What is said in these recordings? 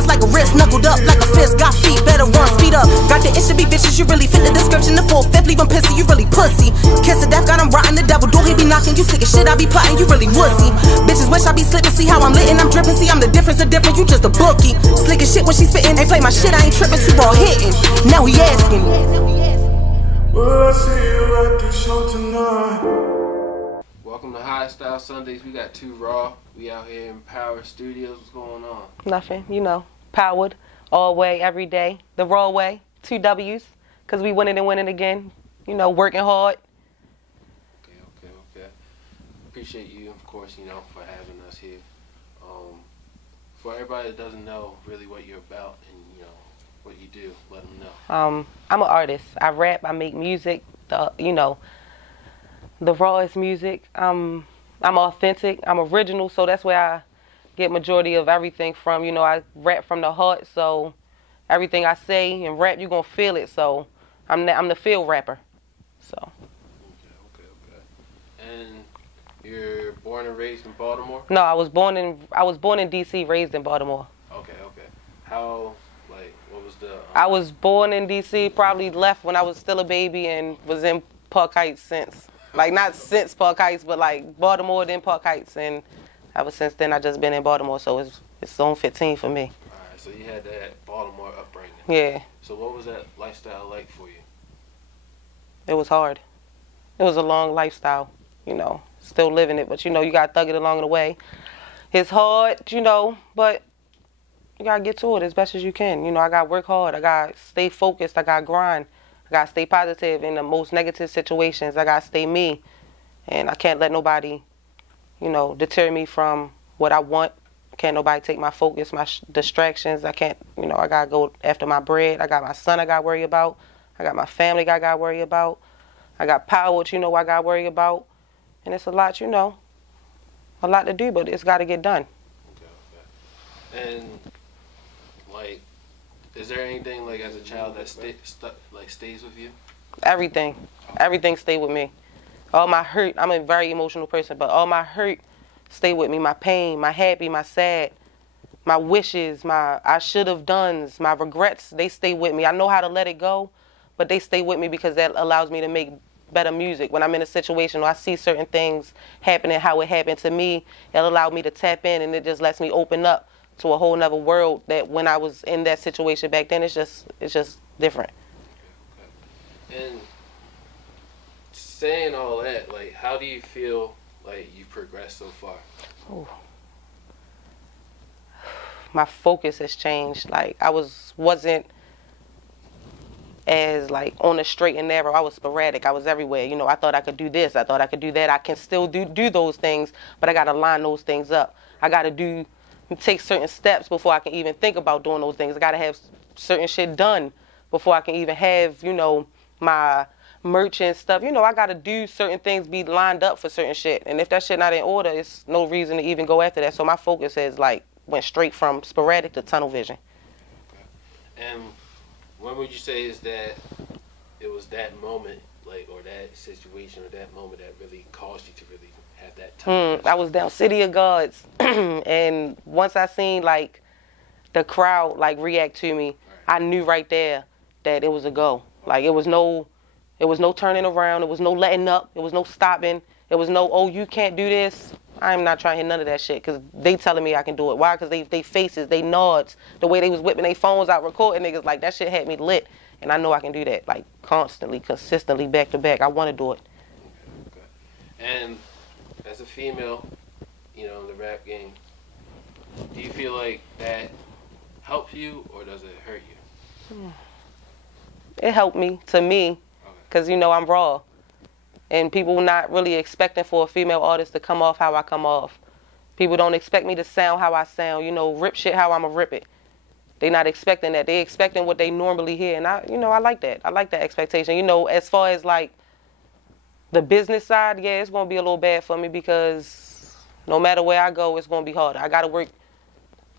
hands like a wrist, knuckled up like a fist. Got feet, better run, speed up. Got the itch to be bitches, you really fit the description. The 4/5, leave 'em pissy, you really pussy. Kiss of death, got 'em rotten the devil. Door he be knocking, you sick as shit, I be plotting, you really wussy. Bitches wish I be slipping, see how I'm lit and I'm dripping. See I'm the difference, you just a bookie. Slick as shit when she spitting, ain't play my shit, I ain't tripping. Too raw hitting, now he asking me. Will I see you at the show tonight? Welcome to High Style Sundays. We got two Raww. We out here in Power Studios. What's going on? Nothing, you know, powered all way, every day. The Raww way, 2 W's, because we winning and winning again. You know, working hard. Okay. Appreciate you, of course, you know, for having us here. For everybody that doesn't know really what you're about and, you know, what you do, let them know. I'm an artist. I rap, I make music, you know, the rawest music. I'm authentic, I'm original, so that's where I get majority of everything from. You know, I rap from the heart, so everything I say and rap, you're going to feel it. So I'm the field rapper. So. Okay. And you're born and raised in Baltimore? No, I was born in D.C., raised in Baltimore. Okay. How, like, what was the... I was born in D.C., probably left when I was still a baby and was in Park Heights since. Like, not since Park Heights, but like Baltimore, then Park Heights. And ever since then, I just been in Baltimore, so it's on 15 for me. All right, so you had that Baltimore upbringing. Yeah. So what was that lifestyle like for you? It was hard. It was a long lifestyle, you know, still living it. But, you know, you got to thug it along the way. It's hard, you know, but you got to get to it as best as you can. You know, I got to work hard. I got to stay focused. I got to grind. I got to stay positive in the most negative situations. I got to stay me. And I can't let nobody, you know, deter me from what I want. Can't nobody take my focus, my distractions. I can't, you know, I got to go after my bread. I got my son I got to worry about. I got my family I got to worry about. I got power, you know, I got to worry about. And it's a lot, you know, a lot to do, but it's got to get done. Okay. And, like, is there anything, like, as a child that stays with you? Everything. Everything stay with me. All my hurt, I'm a very emotional person, but all my hurt stay with me. My pain, my happy, my sad, my wishes, my I should have dones, my regrets, they stay with me. I know how to let it go, but they stay with me because that allows me to make better music. When I'm in a situation where I see certain things happening, how it happened to me, it allowed me to tap in, and it just lets me open up to a whole nother world that when I was in that situation back then, it's just different. Okay. And saying all that, like, how do you feel like you've progressed so far? Ooh. My focus has changed. Like, I wasn't as, like, on the straight and narrow. I was sporadic. I was everywhere. You know, I thought I could do this. I thought I could do that. I can still do those things, but I got to line those things up. I got to take certain steps before I can even think about doing those things. I got to have certain shit done before I can even have, you know, my merch and stuff. You know, I got to do certain things, be lined up for certain shit. And if that shit not in order, it's no reason to even go after that. So my focus has, like, went straight from sporadic to tunnel vision. Okay. And when would you say is that it was that moment, like, or that situation or that moment that really caused you to really have that tunnel? I was down City of Gods, and once I seen, like, the crowd, like, react to me, I knew right there that it was a go. Like, it was no turning around, it was no letting up, it was no stopping, it was no, oh, you can't do this. I'm not trying to hear none of that shit, because they telling me I can do it. Why? Because they faces, they nods, the way they was whipping their phones out recording niggas, like, that shit had me lit. And I know I can do that, like, constantly, consistently, back to back. I want to do it. Okay. And as a female, you know, in the rap game, do you feel like that helps you or does it hurt you? It helped me, to me, because, you know, I'm raw. And people not really expecting for a female artist to come off how I come off. People don't expect me to sound how I sound, you know, rip shit how I'ma rip it. They not expecting that. They expecting what they normally hear. And I like that. I like that expectation. You know, as far as, like, the business side, yeah, it's going to be a little bad for me because no matter where I go, it's going to be harder. I got to work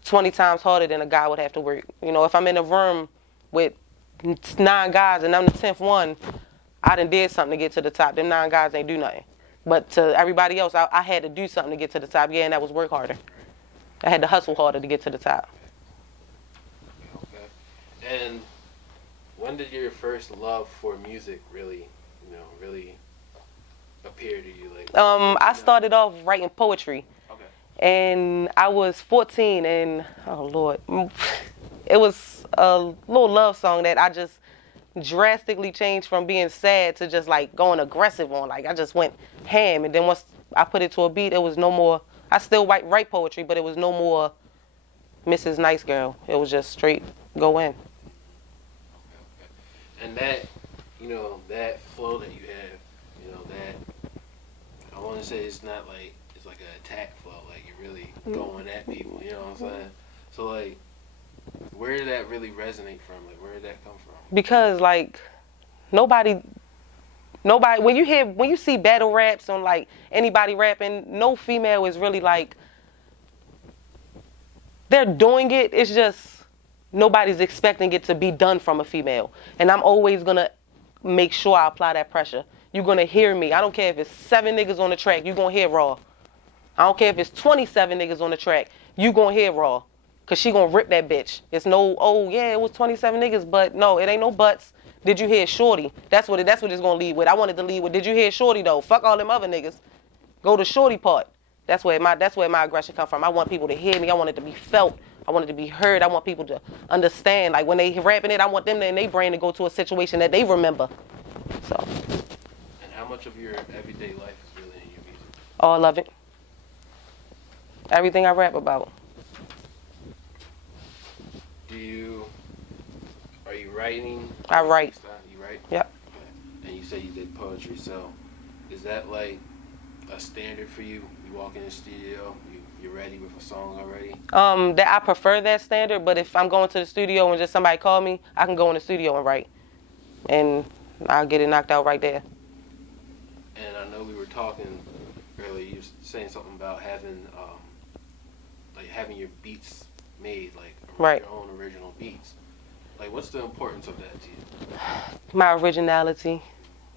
20 times harder than a guy would have to work. You know, if I'm in a room with 9 guys and I'm the 10th one, I done did something to get to the top. Them 9 guys ain't do nothing. But to everybody else, I had to do something to get to the top. Yeah, and that was work harder. I had to hustle harder to get to the top. And when did your first love for music really, really appear to you? Like, I started off writing poetry. Okay. And I was 14, and oh Lord, it was a little love song that I just drastically changed from being sad to just like going aggressive on. Like I just went ham, and then once I put it to a beat, it was no more. I still write poetry, but it was no more Mrs. Nice Girl. It was just straight go in. And that, that flow that you have, that I want to say it's not like it's like an attack flow, like you're really going at people. You know what I'm saying? So like, where did that really resonate from? Like, where did that come from? Because like nobody when you see battle raps on like anybody rapping, no female is really like they're doing it. It's just nobody's expecting it to be done from a female. And I'm always gonna make sure I apply that pressure. You're gonna hear me. I don't care if it's 7 niggas on the track, you're gonna hear Raww. I don't care if it's 27 niggas on the track, you gonna hear Raww. Cause she gonna rip that bitch. It's no, oh yeah, it was 27 niggas, but no, it ain't no buts. Did you hear Shorty? That's what it's gonna lead with. I wanted to lead with, did you hear Shorty though? Fuck all them other niggas. Go to Shorty part. That's where my aggression come from. I want people to hear me. I want it to be felt. I want it to be heard. I want people to understand. Like when they rapping it, I want them to, in their brain to go to a situation that they remember. So. And how much of your everyday life is really in your music? All of it. Everything I rap about. Are you writing? I write. You write? Yep. Okay. And you say you did poetry, so is that like a standard for you? You walk in the studio, you're ready with a song already? That I prefer that standard, but if I'm going to the studio and just somebody call me, I can go in the studio and write. And I'll get it knocked out right there. And I know we were talking earlier, you were saying something about having your beats made, like right. Your own original beats. Like, what's the importance of that to you? My originality.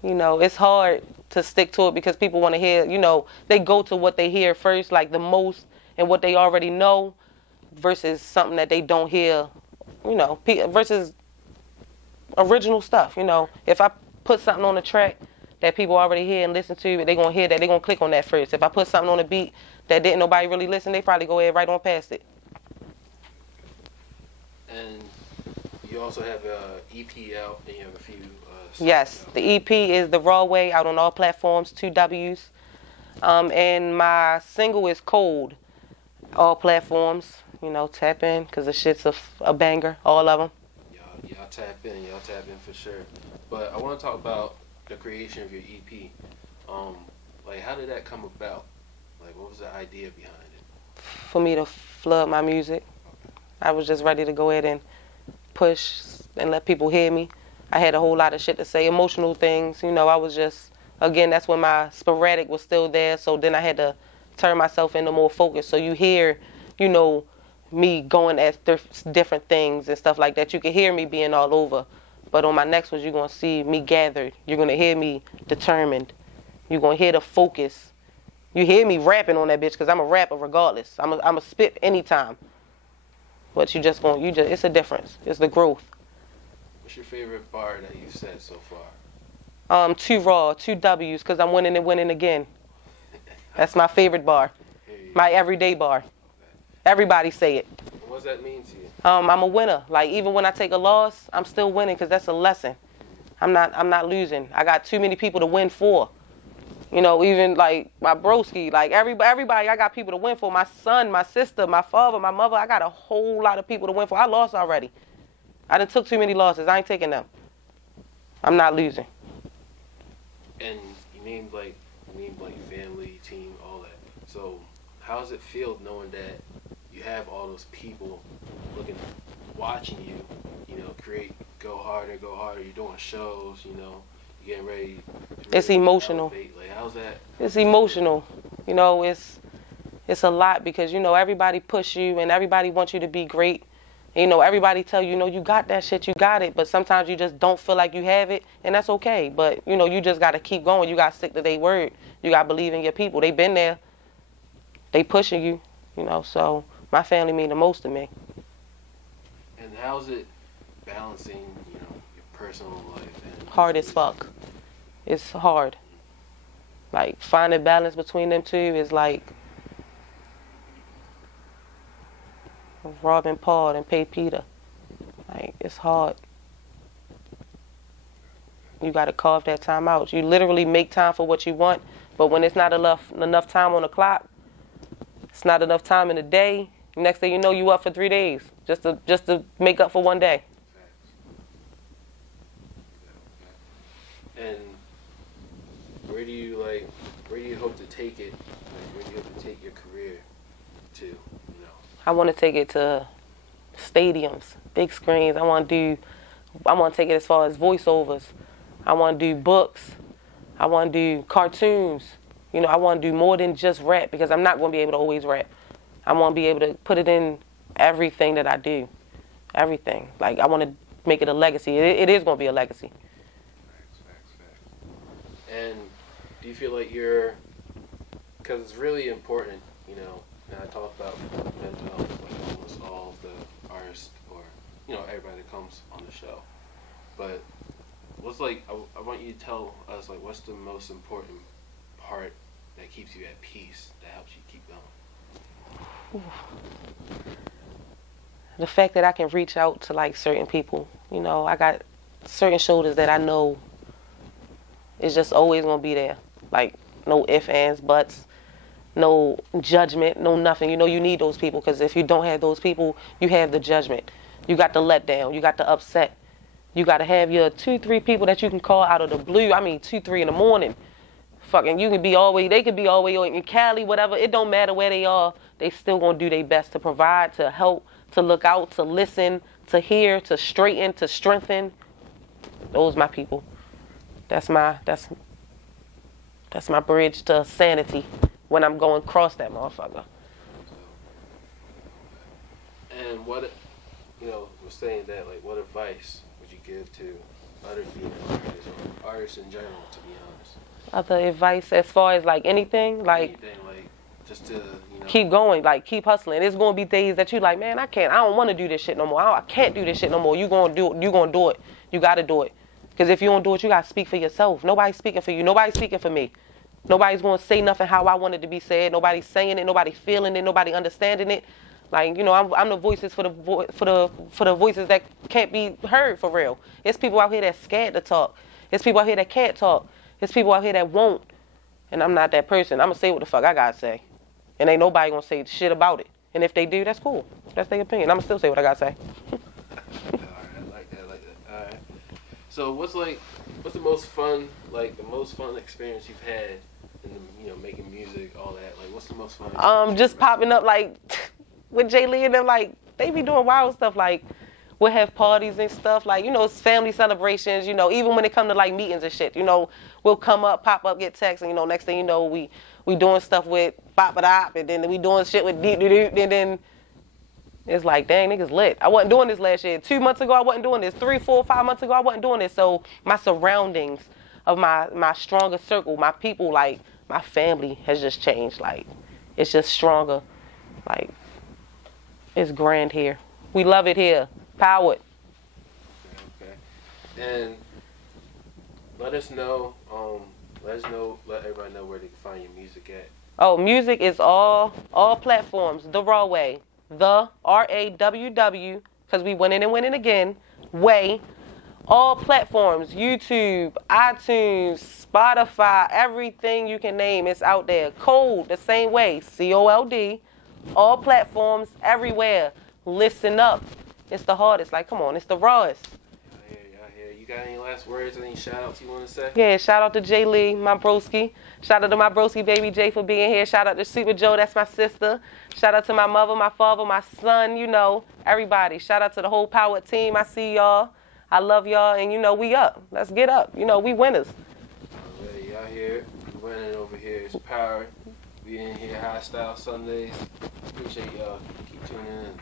It's hard to stick to it because people want to hear, they go to what they hear first, like the most, and what they already know, versus something that they don't hear, versus original stuff, If I put something on the track that people already hear and listen to, they're going to hear that, they're going to click on that first. If I put something on a beat that didn't nobody really listen, they probably go ahead right on past it. And you also have a EP out, and you have a few yes, the EP is The Raww Way, out on all platforms, 2 W's. And my single is Cold, all platforms. Tap in, because the shit's a banger, all of them. Y'all tap in for sure. But I want to talk about the creation of your EP. Like, how did that come about? Like, what was the idea behind it? For me to flood my music. I was just ready to go ahead and push and let people hear me. I had a whole lot of shit to say, emotional things. I was just, again, that's when my sporadic was still there. So then I had to turn myself into more focused. So you hear, me going at different things and stuff like that. You can hear me being all over. But on my next ones, you're going to see me gathered. You're going to hear me determined. You're going to hear the focus. You hear me rapping on that bitch because I'm a rapper regardless. I'm a spit anytime. But it's a difference. It's the growth. What's your favorite bar that you've said so far? 2 Raww, 2 W's, because I'm winning and winning again. That's my favorite bar. My everyday bar. Everybody say it. What does that mean to you? I'm a winner. Like, even when I take a loss, I'm still winning because that's a lesson. I'm not losing. I got too many people to win for. Even like my broski, like everybody, I got people to win for. My son, my sister, my father, my mother, I got a whole lot of people to win for. I lost already. I done took too many losses. I ain't taking them. I'm not losing. And you named like family, team, all that. So how does it feel knowing that you have all those people watching you, create, go harder. You're doing shows, you're getting ready. It's emotional. Elevate. Like, how's that? It's emotional. It's a lot because, everybody push you and everybody wants you to be great. Everybody tell you, you got that shit, you got it. But sometimes you just don't feel like you have it, and that's okay. But, you just got to keep going. You got to stick to their word. You got to believe in your people. They been there. They pushing you, so my family mean the most to me. And how's it balancing, you know, your personal life and hard as fuck. It's hard. Like finding balance between them two is like robbing Paul and pay Peter. Like it's hard. You gotta carve that time out. You literally make time for what you want, but when it's not enough time on the clock, it's not enough time in the day. Next thing you know, you up for 3 days just to make up for one day. And where do you hope to take it? Like, where do you hope to take your career to? You know, I want to take it to stadiums, big screens. I want to take it as far as voiceovers. I want to do books. I want to do cartoons. You know, I want to do more than just rap because I'm not going to be able to always rap. I want to be able to put it in everything that I do. Everything. Like, I want to make it a legacy. It is going to be a legacy. Facts. And do you feel like because it's really important, you know, and I talk about mental health with like almost all of the artists or, you know, everybody that comes on the show. But what's like, I want you to tell us, like, what's the most important part that keeps you at peace, that helps you keep going? The fact that I can reach out to like certain people, you know, I got certain shoulders that I know is just always gonna be there. Like no ifs, ands, buts, no judgment, no nothing. You know, you need those people because if you don't have those people, you have the judgment. You got the letdown. You got the upset. You got to have your 2-3 people that you can call out of the blue. I mean, 2-3 in the morning. Fucking, you can be all way. They could be all way in Cali, whatever. It don't matter where they are. They still gonna do their best to provide, to help, to look out, to listen, to hear, to straighten, to strengthen. Those my people. That's my bridge to sanity when I'm going across that motherfucker. And what, you know, we're saying that, like, what advice would you give to other female artists or artists in general, to be honest? Other advice as far as like anything, like just to, you know, keep going, like keep hustling. There's gonna be days that you like, man, I don't want to do this shit no more. I can't do this shit no more. You gonna do it. You gotta do it. Because if you don't do it, you gotta speak for yourself. Nobody's speaking for you. Nobody's speaking for me. Nobody's gonna say nothing how I want it to be said. Nobody's saying it. Nobody feeling it. Nobody understanding it. Like, you know, I'm the voices for the voices that can't be heard for real. It's people out here that's scared to talk. It's people out here that can't talk. It's people out here that won't. And I'm not that person. I'm gonna say what the fuck I gotta say. And ain't nobody gonna say shit about it. And if they do, that's cool. That's their opinion. I'm gonna still say what I gotta say. Alright, I like that. Alright. So what's the most fun experience you've had in the, you know, making music, all that? Like, what's the most fun? Just popping up like with Jay Lee and them, like they be doing wild stuff. Like we'll have parties and stuff. Like, you know, it's family celebrations. You know, even when it come to like meetings and shit. You know, we'll come up, pop up, get texts, and you know, next thing you know, we doing stuff with Bop It Up, and then we doing shit with Deep Doop, and then it's like, dang, niggas lit. I wasn't doing this last year. 2 months ago, I wasn't doing this. 3, 4, 5 months ago, I wasn't doing this. So my surroundings of my strongest circle, my people, like my family has just changed. Like it's just stronger. Like it's grand here. We love it here. Powered. Okay. And let everybody know where they can find your music at. Oh, music is all platforms. The Raww Way. The RAWW, because we winning and winning again. Way. All platforms. YouTube, iTunes, Spotify, everything you can name, it's out there. Cold, the same way. COLD. All platforms, everywhere. Listen up. It's the hardest. Like, come on, it's the rawest. Y'all hear. You got any last words, any shout outs you want to say? Yeah, shout out to Jay Lee, my broski. Shout out to my broski baby Jay for being here. Shout out to Super Joe, that's my sister. Shout out to my mother, my father, my son, you know, everybody. Shout out to the whole Power team. I see y'all. I love y'all, and you know, we up. Let's get up. You know, we winners. Y'all here. We winning over here. It's Power. We in here, High Style Sundays. Appreciate y'all. Keep tuning in.